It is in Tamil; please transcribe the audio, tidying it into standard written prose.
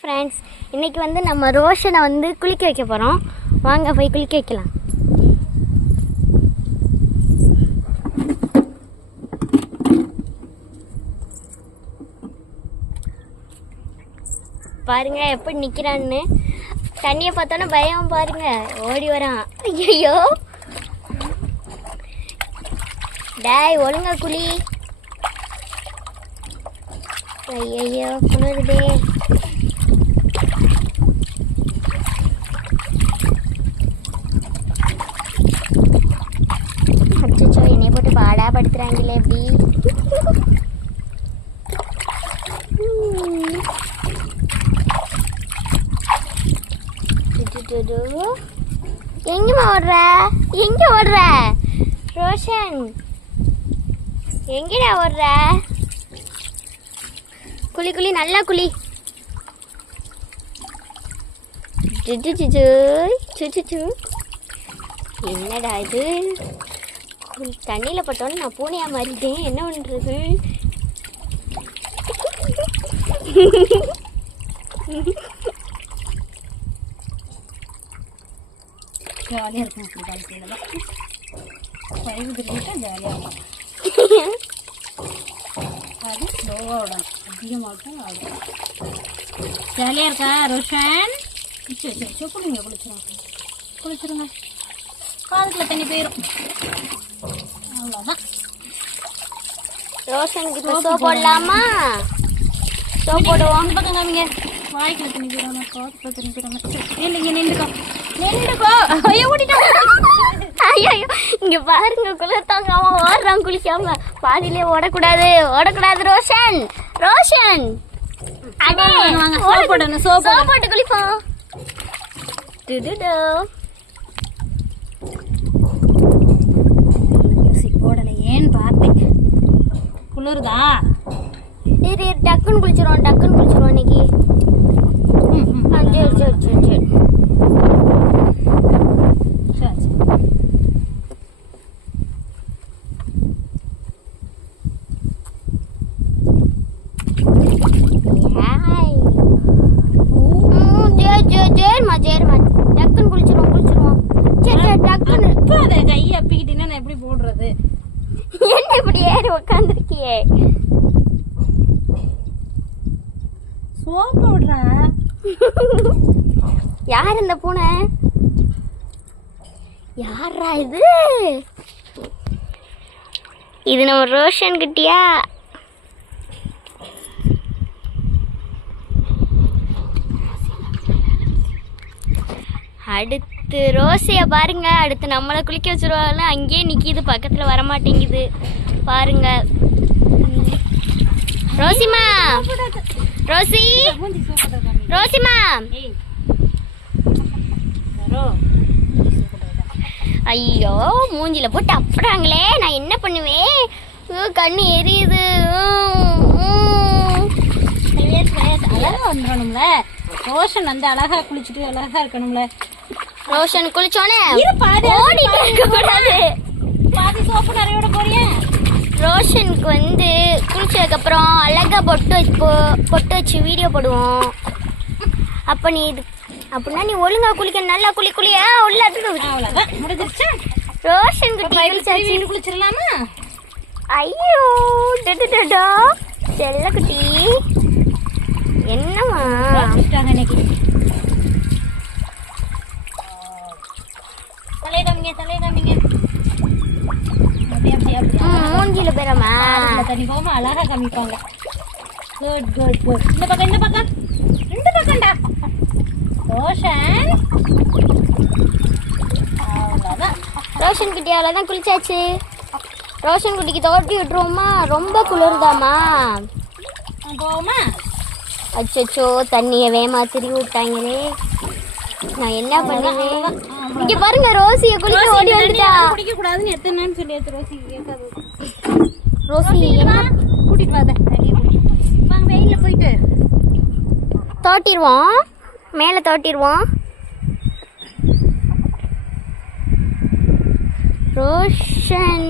ஃப்ரெண்ட்ஸ், இன்றைக்கி வந்து நம்ம ரோஷனை வந்து குளிக்க வைக்க போகிறோம். வாங்க போய் குளிக்க வைக்கலாம். பாருங்க எப்படி நிற்கிறான்னு. தண்ணியை பார்த்தோன்னா பயம் பாருங்க, ஓடி வரான். ஐயோ டேய் ஒழுங்கா குளி. ஐயோ குளிருதே. அச்சோ என்னை போட்டு பாடா படுத்துறாங்களே எப்படி. எங்கம்மா ஓடுற, எங்க ஓடுற ரோஷன், எங்கடா ஓடுற? குளி குளி நல்லா குளி. என்னடா இது, தண்ணியில் பட்டோன்னு நான் பூனையா மாறிட்டேன். என்ன பண்ணுறது? ஜாலியாக இருக்கும். ஜாலியாக இருக்கும். அது ஸ்லோவாக விடணும், அதிகமாகட்டும் ஆகும். ஜாலியாக இருக்கா ரோஷன்? சரி குளிங்க, குளிச்சிருங்க. காதுக்குள்ள தண்ணி போயிடும், அவ்வளோதான். ரோஷனுக்கு சோப் போடலாமா? சோப் போடுவோம். இந்த பக்கம் காமிங்க. வாய்க்குள்ள தண்ணி போயிடும், காதுக்குள்ள தண்ணி போயிடும். நின்றுக்கோ. ஐயோ ஓடிட்டா. ஐயோ இங்க பாருங்க, குளிர்த்தாங்க அவன் ஓடுறான் குளிக்காம. பாதியிலே ஓடக்கூடாது, ஓடக்கூடாது ரோஷன். ரோஷன் சோப் போட்டு குளிப்போம். மியூசிக் போடலை ஏன்னு பார்த்தேன். குளிருதா? டக்குன்னு குளிச்சிருவோம் இன்னைக்கு. சரி. ஜேர்மா டக்குன்னு குளிச்சிருவோம். டக்குன்னு அதை கையை அப்பிக்கிட்டீங்கன்னா நான் எப்படி போடுறது? என்ன இப்படி ஏறி உட்காந்துருக்கியே? சோப்பு விடுற. யார் இந்த பூனை? யாரா இது? இது நம்ம ரோஷன் கிட்டியா? அடுத்து ரோசியை பாருங்க, அடுத்து நம்மளை குளிக்க வச்சுருவாங்க. அங்கேயே நிற்கிது, பக்கத்தில் வரமாட்டேங்குது பாருங்க. ரோசிமா, ரோசிமா ஐயோ மூஞ்சில போட்டு அப்புறாங்களே, நான் என்ன பண்ணுவேன்? கண்ணு எரியுது. அழகா வந்துடணும்ல ரோஷன், வந்து அழகா குளிச்சுட்டு அழகா இருக்கணும்ல. ரோஷன் குளிச்சோன்னே ஓடிட்டு இருக்க கூடாது. பாதி சோப்பு நிறைய விட போறியா? ரோஷனுக்கு வந்து குளிச்சதுக்கப்புறம் அழகா பொட்டு வச்சு வீடியோ போடுவோம். அப்போ நீ இது அப்படின்னா நீ ஒழுங்கா குளிக்க, நல்லா குளியா உள்ள. அவ்வளோதான், முடிஞ்சிருச்சா? ரோஷன் குட்டி குளிச்சிடலாமா? ஐயோ செல்ல குட்டி என்னம்மா இன்னைக்கு தலையை மூஞ்சில பேரமா தண்ணி போகாம அழகா காமிப்பாங்க. குட். இந்த பக்கம்டா ரோஷன். அவ்வளோதான், ரோஷன் குட்டி அவ்வளோதான் குளிச்சாச்சு. ரோஷன் குட்டிக்கு தோட்டி விட்டுருவோமா? ரொம்ப குளிர்தாமா? போவோமா? அச்சோ தண்ணியை வேமா திருவி விட்டாங்களே, நான் என்ன பண்ணுவேன்? இங்க பாருங்க, ரோசியை குளிக்க ஓடி வந்துட்டா. குடிக்க கூடாதுன்னு எத்தனைன்னு சொல்லி ரோசி கேட்காது. ரோசி கூட்டிட்டு வாங்க, வெயில போயிட்டு தோட்டிடுவோம், மேலே தோட்டிடுவோம். ரோஷன்